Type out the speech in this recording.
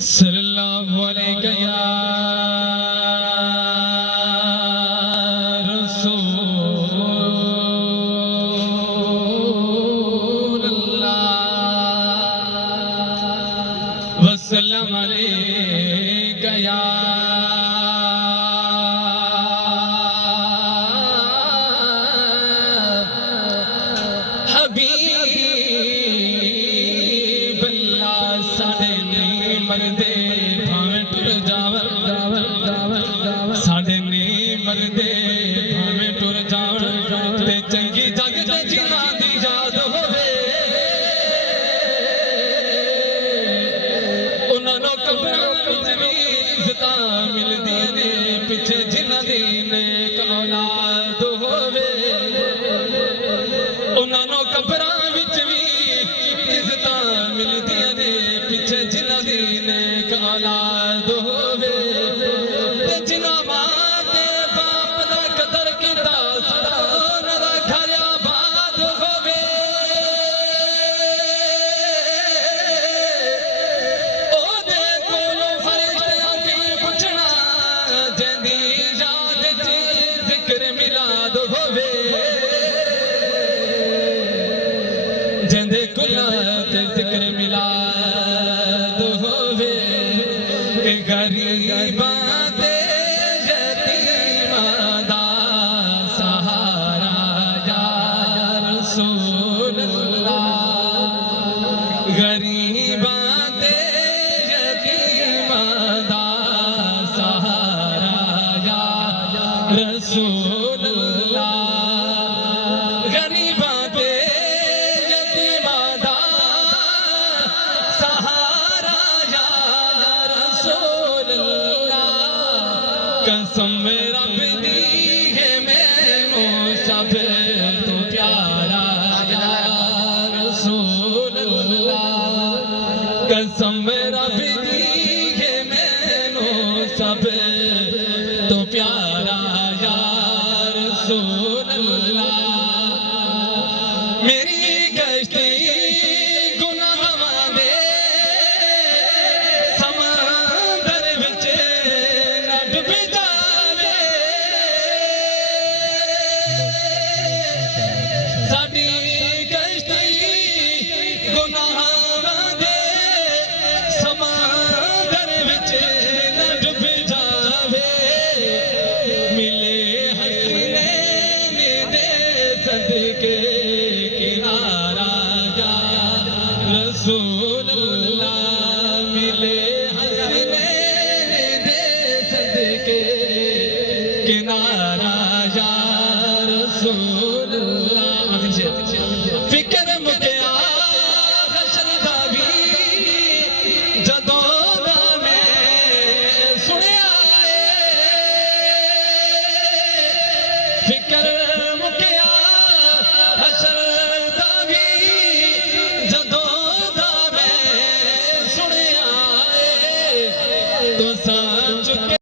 सल्लल्लाहु अलैहि या रसूल अल्लाह वसल्लम अलैका या हबीब अल्लाह। साडे नहीं मरदे भावें टुर जावन, साडे नहीं मरदे भावें टुर जावन, ते चंगी जग ते जिन्हां दी याद होवे उन्हां नूं कबरां विच वी इज्जतां मिलदियां ने, पिछे जिन्हां दी नेक औलाद होवे उन्हां नूं कबरां विच वी इज्जतां मिलदियां ने, पिछे जिन्हां दी नेक औलाद होवे ते जिन्हां मां ते बाप दा कदर कीता सदा उन्हां दा घर आबाद होवे। ओहदे कोलों फरिश्तियां की पुछना जिंदी याद च जिक्र मिलाद होवे, जिंदे कुलात जिक्र मिलाद होवे, गरीबां ते यतीमां दा सहारा या रसूल अल्लाह। गरीबां ते यतीमां दा सहारा या रसूल अल्लाह। गरीबां ते यतीमां दा सहारा या रसूल अल्लाह। कसम रब दी है मैनू सब तो प्यारा या रसूल अल्लाह। कसम रब दी है मैनू सब तो प्यारा या रसूल अल्लाह। मेरी कश्ती गुनाहां दे समंदर विच ना डुब जावे, साडी कश्ती गुनाहां दे समंदर विच ना डुब जावे। मिले हसनैन दे सदके किनारा या रसूल अल्लाह। मिले हसनैन दे सदके किनारा या रसूल अल्लाह।